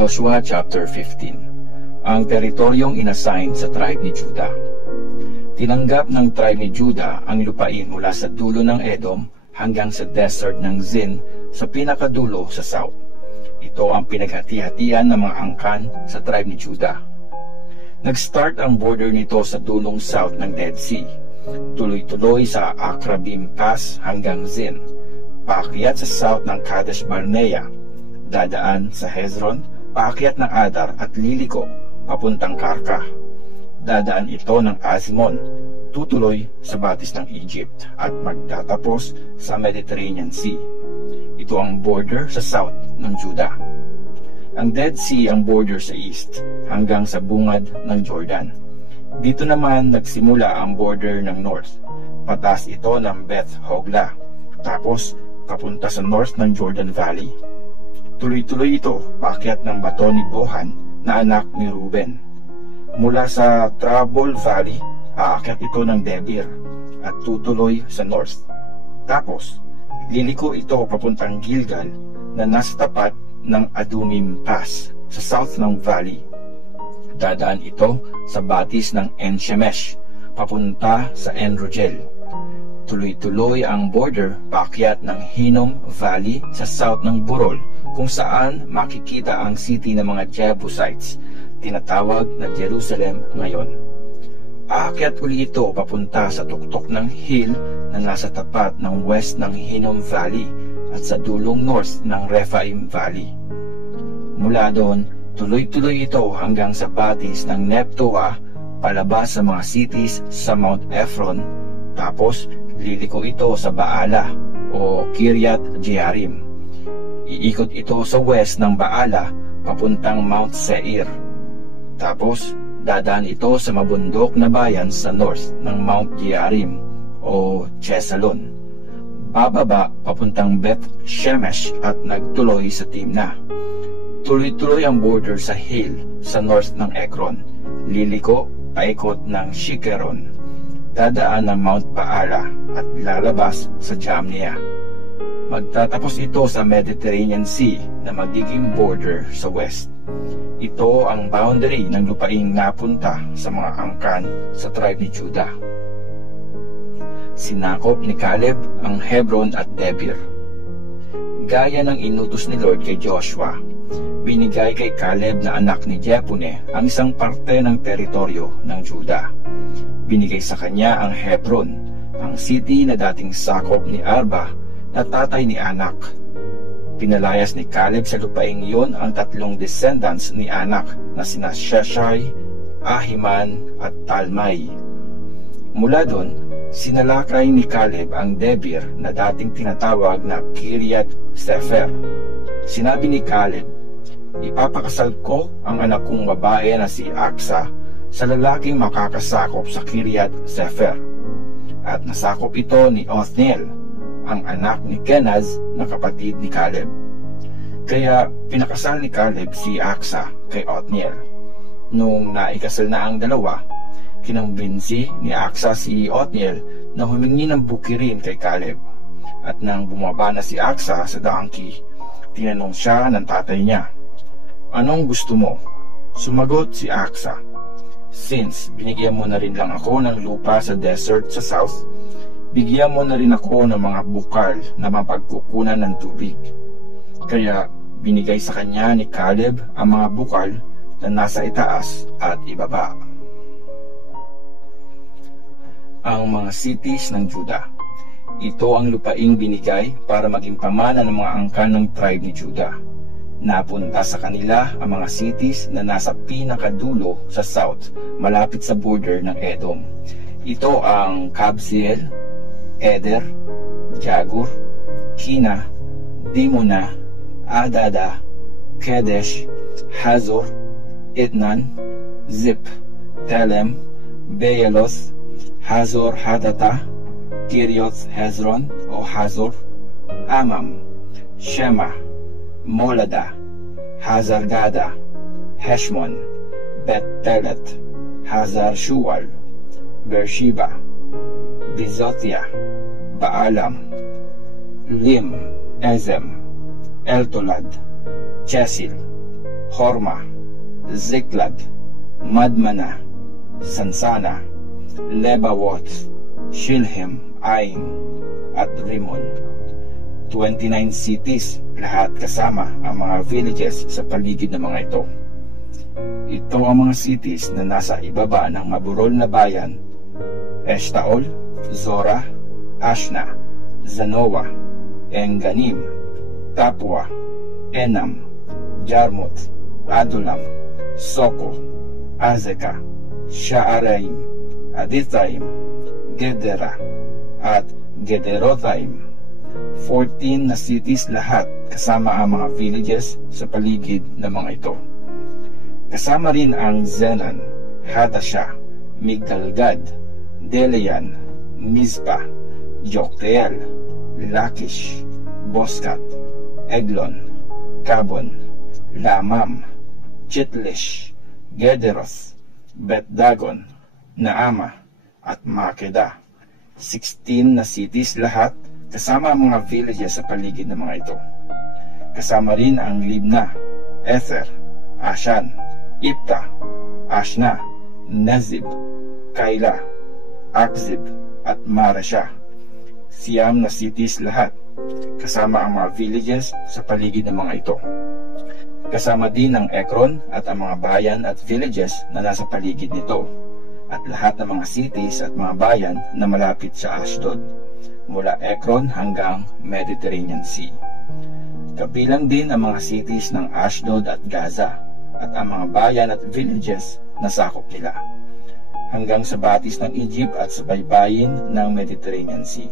Joshua chapter 15. Ang teritoryong inassign sa tribe ni Judah. Tinanggap ng tribe ni Judah ang lupain mula sa dulo ng Edom hanggang sa desert ng Zin sa pinakadulo sa south. Ito ang pinaghati-hatian ng mga angkan sa tribe ni Judah. Nag-start ang border nito sa dulong south ng Dead Sea, tuloy-tuloy sa Akrabim Pass hanggang Zin, paakyat sa south ng Kadesh Barnea, dadaan sa Hezron, paakyat ng Adar at liliko papuntang Karka. Dadaan ito ng Azimon, tutuloy sa batis ng Egypt at magtatapos sa Mediterranean Sea. Ito ang border sa south ng Judah. Ang Dead Sea ang border sa east hanggang sa bungad ng Jordan. Dito naman nagsimula ang border ng north. Patas ito ng Beth Hogla, tapos papunta sa north ng Jordan Valley. Tuloy-tuloy ito paakyat ng bato ni Bohan na anak ni Reuben. Mula sa Trabol Valley, aakyat ito ng Debir at tutuloy sa north. Tapos, liliko ito papuntang Gilgal na nasa tapat ng Adumim Pass sa south ng valley. Dadaan ito sa batis ng En-Shemesh papunta sa En-Rogel. Tuloy-tuloy ang border paakyat ng Hinnom Valley sa south ng Burol, kung saan makikita ang city ng mga Jebusites, tinatawag na Jerusalem ngayon. Aakyat uli ito papunta sa tuktok ng hill na nasa tapat ng west ng Hinnom Valley at sa dulong north ng Rephaim Valley. Mula doon, tuloy-tuloy ito hanggang sa batis ng Neptoa, palabas sa mga cities sa Mount Ephron, tapos liliko ito sa Baala o Kiryat Jearim. Iikot ito sa west ng Baala papuntang Mount Seir. Tapos dadaan ito sa mabundok na bayan sa north ng Mount Jearim o Chesalon. Bababa papuntang Beth Shemesh at nagtuloy sa Timna. Tuloy-tuloy ang border sa hill sa north ng Ekron. Liliko paikot ng Shikeron. Dadaan ng Mount Paala at lalabas sa Jamnia. Magtatapos ito sa Mediterranean Sea na magiging border sa west. Ito ang boundary ng lupaing napunta sa mga angkan sa tribe ni Judah. Sinakop ni Caleb ang Hebron at Debir. Gaya ng inutos ni Lord kay Joshua, binigay kay Caleb na anak ni Jepune ang isang parte ng teritoryo ng Judah. Binigay sa kanya ang Hebron, ang city na dating sakop ni Arba na tatay ni Anak. Pinalayas ni Caleb sa lupaing iyon ang tatlong descendants ni Anak na sina Sheshai, Ahiman at Talmai. Mula doon, sinalakay ni Caleb ang Debir na dating tinatawag na Kiryat Sefer. Sinabi ni Caleb, "Ipapakasal ko ang anak kong babae na si Aksa sa lalaking makakasakop sa Kiryat Sefer." At nasakop ito ni Othniel, ang anak ni Kenaz na kapatid ni Caleb. Kaya pinakasal ni Caleb si Aksa kay Othniel. Nung naikasal na ang dalawa, kinambinsi ni Aksa si Othniel na humingi ng bukirin kay Caleb. At nang bumaba na si Aksa sa donkey, tinanong siya ng tatay niya, "Anong gusto mo?" Sumagot si Aksa, "Since binigyan mo na rin lang ako ng lupa sa desert sa south, bigyan mo na rin ako ng mga bukal na mapagkukunan ng tubig." Kaya binigay sa kanya ni Caleb ang mga bukal na nasa itaas at ibaba. Ang mga cities ng Judah. Ito ang lupaing binigay para maging pamana ng mga angkan ng tribe ni Judah. Napunta sa kanila ang mga cities na nasa pinakadulo sa south, malapit sa border ng Edom. Ito ang Kabzeel, Eder, Jagur, Kina, Dimona, Adada, Kedesh, Hazor, Itnan, Zip, Telem, Bealoth, Hazor Hadata, Kirioth Hezron o Hazor, Amam, Shema, Molada, Hazargada, Heshmon, Bet-Pelet, Hazar Shual, Beersheba, Bizotia, Baalam, Lim, Ezem, Eltolad, Chesil, Horma, Ziklag, Madmana, Sansana, Lebawoth, Shilhim, Ain, at Rimmon. 29 cities, lahat kasama ang mga villages sa paligid ng mga ito. Ito ang mga cities na nasa ibaba ng maburol na bayan: Eshtaol, Zora, Ashna, Zanoah, Enganim, Tapua, Enam, Jarmuth, Adulam, Soko, Azekah, Shaaraim, Adithaim, Gedera, at Gederothaim. 14 na cities lahat kasama ang mga villages sa paligid ng mga ito. Kasama rin ang Zenan, Hadasha, Migdalgad, Delean, Mizpah, Jokteel, Lakish, Boskat, Eglon, Kabon, Lamam, Chitlish, Gederoth, Bet-Dagon, Naama, at Makeda. 16 na cities lahat kasama ang mga villages sa paligid ng mga ito. Kasama rin ang Libna, Ether, Ashan, Ipta, Ashna, Nezib, Kaila, Akzib, at Marasha. 9 na cities lahat kasama ang mga villages sa paligid ng mga ito. Kasama din ang Ekron at ang mga bayan at villages na nasa paligid nito, at lahat ng mga cities at mga bayan na malapit sa Ashdod, mula Ekron hanggang Mediterranean Sea. Kabilang din ang mga cities ng Ashdod at Gaza, at ang mga bayan at villages na sakop nila, hanggang sa batis ng Egypt at sa baybayin ng Mediterranean Sea.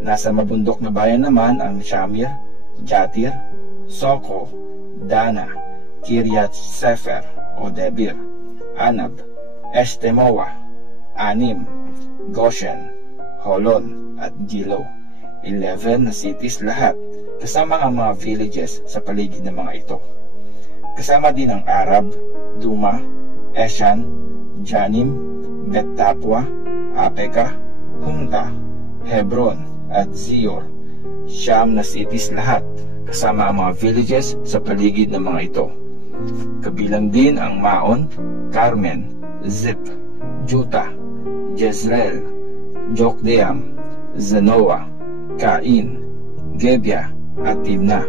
Nasa mabundok na bayan naman ang Shamir, Jatir, Soko, Dana, Kiryat Sefer o Debir, Anab, Eshtemoa, Anim, Goshen, Holon, at Gilo. 11 na cities lahat kasama ang mga villages sa paligid ng mga ito. Kasama din ang Arab, Duma, Eshan, Janim, Bet-Tapua, Apeka, Humta, Hebron, at Zior. 9 na cities lahat kasama ang mga villages sa paligid ng mga ito. Kabilang din ang Maon, Carmen, Zip, Juta, Jezreel, Jokdeam, Zanoah, Kain, Gebia, at Timna.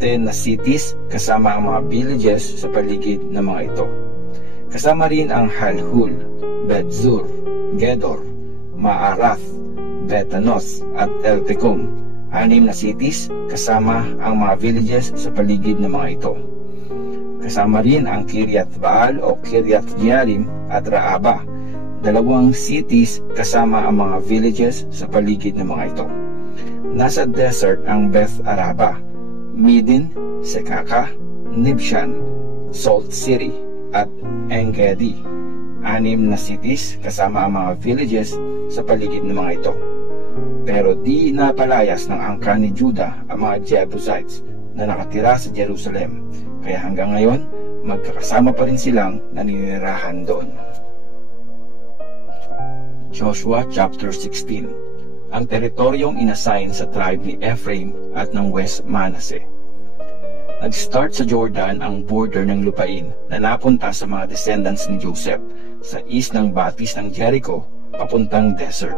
10 na cities kasama ang mga villages sa paligid ng mga ito. Kasama rin ang Halhul, Betzur, Gedor, Maarath, Betanos, at Eltekum. 6 na cities kasama ang mga villages sa paligid ng mga ito. Kasama rin ang Kiryat Baal o Kiryat Jearim at Raaba. 2 cities kasama ang mga villages sa paligid ng mga ito. Nasa desert ang Beth Araba, Midin, Sekaka, Nibshan, Salt City, at Engedi. 6 na cities kasama ang mga villages sa paligid ng mga ito. Pero di napalayas ng angkan ni Judah ang mga Jebusites na nakatira sa Jerusalem, kaya hanggang ngayon magkakasama pa rin silang naninirahan doon. Joshua chapter 16. Ang teritoryong inassign sa tribe ni Ephraim at ng West Manasseh. Nag-start sa Jordan ang border ng lupain na napunta sa mga descendants ni Joseph sa east ng batis ng Jericho papuntang desert.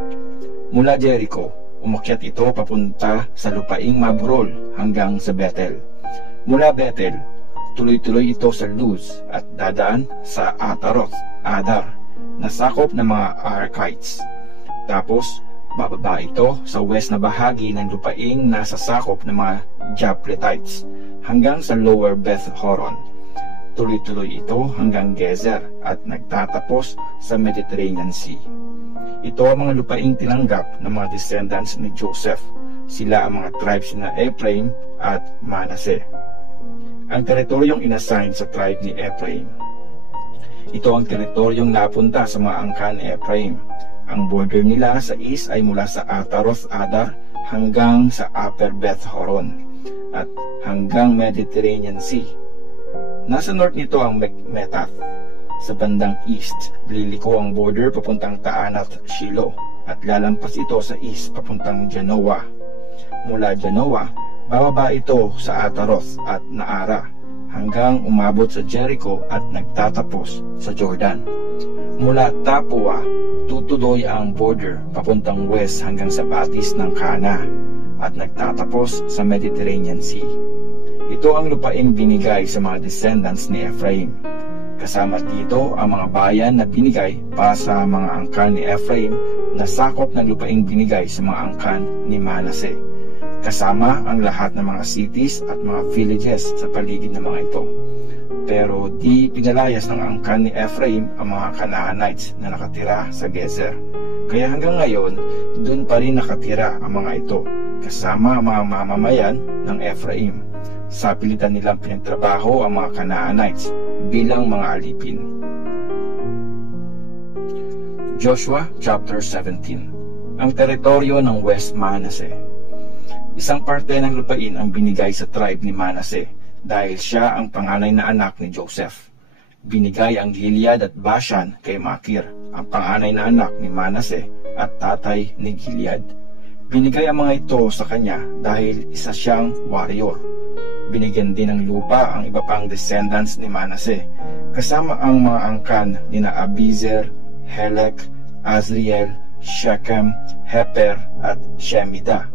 Mula Jericho, umakyat ito papunta sa lupaing Mabrol hanggang sa Bethel. Mula Bethel, tuloy-tuloy ito sa Luz at dadaan sa Ataroth, Adar, na sakop ng mga Arkites. Tapos, bababa ito sa west na bahagi ng lupaing nasa sakop ng mga Japletites hanggang sa Lower Beth Horon. Tuloy-tuloy ito hanggang Gezer at nagtatapos sa Mediterranean Sea. Ito ang mga lupaing tinanggap ng mga descendants ni Joseph. Sila ang mga tribes na Ephraim at Manasseh. Ang teritoryong inassign sa tribe ni Ephraim. Ito ang teritoryong napunta sa mga angkan ni Ephraim. Ang border nila sa east ay mula sa Ataroth Adar hanggang sa Upper Beth Horon at hanggang Mediterranean Sea. Nasa north nito ang Metath. Sa bandang east, liliko ang border papuntang Taanat Shiloh at lalampas ito sa east papuntang Janoah. Mula Janoah, bababa ito sa Ataroth at Naara hanggang umabot sa Jericho at nagtatapos sa Jordan. Mula Tapua, tutuloy ang border papuntang west hanggang sa batis ng Kana at nagtatapos sa Mediterranean Sea. Ito ang lupaing binigay sa mga descendants ni Ephraim. Kasama dito ang mga bayan na binigay para sa mga angkan ni Ephraim na sakop ng lupaing binigay sa mga angkan ni Manase. Kasama ang lahat ng mga cities at mga villages sa paligid ng mga ito. Pero di pinalayas ng angkan ni Ephraim ang mga Canaanites na nakatira sa Gezer. Kaya hanggang ngayon, dun pa rin nakatira ang mga ito, kasama ang mga mamamayan ng Ephraim. Sa pilitan nilang pinagtrabaho ang mga Canaanites bilang mga alipin. Joshua chapter 17. Ang teritoryo ng West Manase. Isang parte ng lupain ang binigay sa tribe ni Manase dahil siya ang panganay na anak ni Joseph. Binigay ang Gilead at Bashan kay Makir, ang panganay na anak ni Manase at tatay ni Gilead. Binigay ang mga ito sa kanya dahil isa siyang warrior. Binigyan din ng lupa ang iba pang descendants ni Manase, kasama ang mga angkan ni na Abizer, Helek, Azriel, Shechem, Heper at Shemida.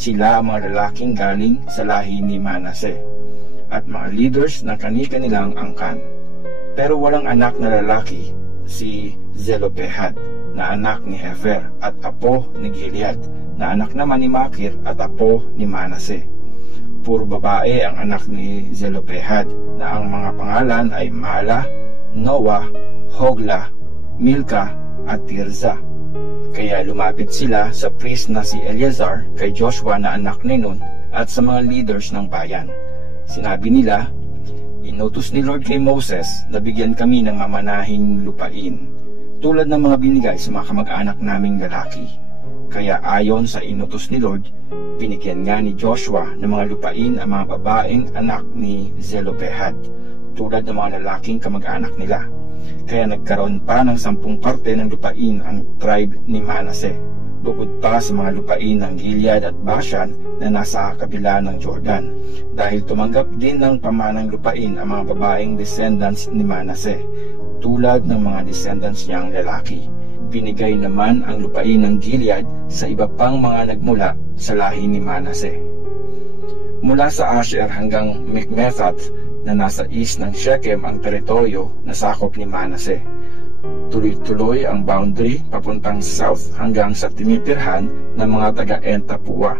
Sila ang mga lalaking galing sa lahi ni Manase at mga leaders ng kani-kanilang angkan. Pero walang anak na lalaki si Zelopehad na anak ni Hefer at apo ni Gilead na anak naman ni Makir at apo ni Manase. Puro babae ang anak ni Zelopehad na ang mga pangalan ay Mala, Noah, Hogla, Milka at Tirza. Kaya lumapit sila sa priest na si Eleazar kay Joshua na anak ni Nun at sa mga leaders ng bayan. Sinabi nila, "Inutos ni Lord kay Moses na bigyan kami ng mamanahing lupain, tulad ng mga binigay sa mga kamag-anak naming lalaki." Kaya ayon sa inutos ni Lord, binigyan nga ni Joshua ng mga lupain ang mga babaeng anak ni Zelopehad, tulad ng mga lalaking kamag-anak nila. Kaya nagkaroon pa ng 10 parte ng lupain ang tribe ni Manase, bukod pa sa mga lupain ng Gilead at Bashan na nasa kabila ng Jordan, dahil tumanggap din ng pamanang lupain ang mga babaeng descendants ni Manase, tulad ng mga descendants niyang lalaki. Binigay naman ang lupain ng Gilead sa iba pang mga nagmula sa lahi ni Manase. Mula sa Asher hanggang Mikmethath na nasa east ng Shechem ang teritoryo na sakop ni Manase. Tuloy-tuloy ang boundary papuntang south hanggang sa tinitirhan ng mga taga-En Tapua.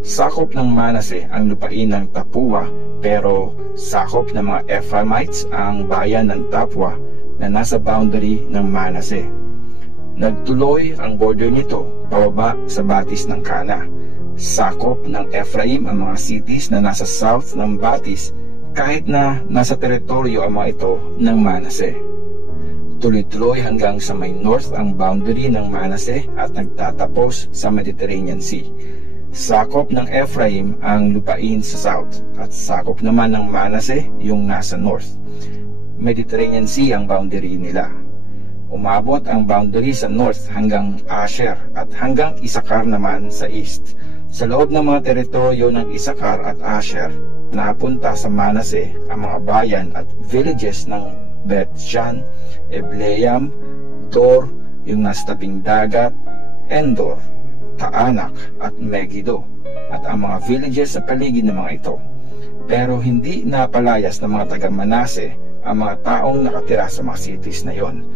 Sakop ng Manase ang lupain ng Tapua, pero sakop ng mga Ephraimites ang bayan ng Tapua na nasa boundary ng Manase. Nagtuloy ang border nito pababa sa batis ng Kana. Sakop ng Ephraim ang mga cities na nasa south ng batis, kahit na nasa teritoryo ang mga ito ng Manase. Tuloy-tuloy hanggang sa may north ang boundary ng Manase at nagtatapos sa Mediterranean Sea. Sakop ng Ephraim ang lupain sa south at sakop naman ng Manase yung nasa north. Mediterranean Sea ang boundary nila. Umabot ang boundary sa north hanggang Asher at hanggang Isakar naman sa east. Sa loob ng mga teritoryo ng Isakar at Asher, napunta sa Manase ang mga bayan at villages ng Bet-Shan, Ebleam, Dor, yung nasa tabing dagat, Endor, Taanak at Megiddo, at ang mga villages sa paligid ng mga ito. Pero hindi napalayas ng mga taga-Manase ang mga taong nakatira sa mga cities na yon.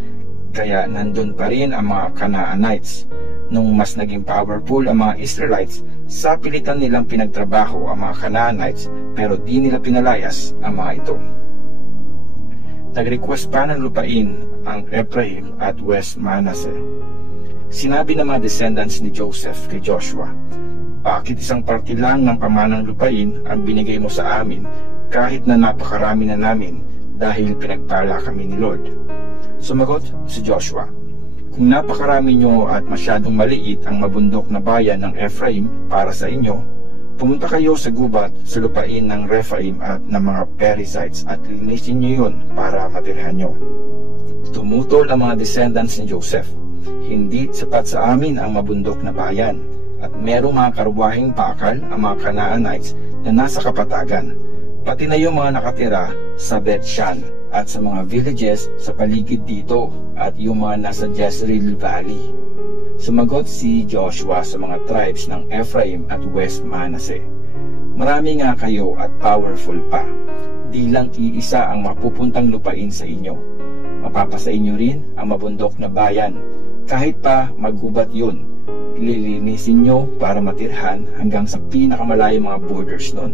Kaya nandun pa rin ang mga Canaanites. Nung mas naging powerful ang mga Israelites, sa pilitan nilang pinagtrabaho ang mga Canaanites, pero di nila pinalayas ang mga ito. Nag-request pa ng lupain ang Ephraim at West Manase. Sinabi ng mga descendants ni Joseph kay Joshua, "Bakit isang parte lang ng pamanang lupain ang binigay mo sa amin kahit na napakarami na namin dahil pinagpala kami ni Lord?" Sumagot si Joshua, "Kung napakarami nyo at masyadong maliit ang mabundok na bayan ng Ephraim para sa inyo, pumunta kayo sa gubat sa lupain ng Rephaim at ng mga Perizzites at linisin nyo yun para matirhan nyo." Tumutol ang mga descendants ni Joseph, "Hindi sapat sa amin ang mabundok na bayan, at merong mga karwaheng bakal ang mga Canaanites na nasa kapatagan. pati na yung mga nakatira sa Bet-Shan at sa mga villages sa paligid dito at yung mga nasa Jezreel Valley. Sumagot si Joshua sa mga tribes ng Ephraim at West Manasseh, "Marami nga kayo at powerful pa. Di lang iisa ang mapupuntang lupain sa inyo. Mapapasa inyo rin ang mabundok na bayan. Kahit pa magubat yun, lilinisin nyo para matirhan hanggang sa pinakamalayong mga borders nun.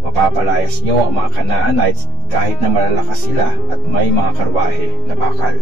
Mapapalayas nyo ang mga Canaanites kahit na malalakas sila at may mga karwahe na bakal."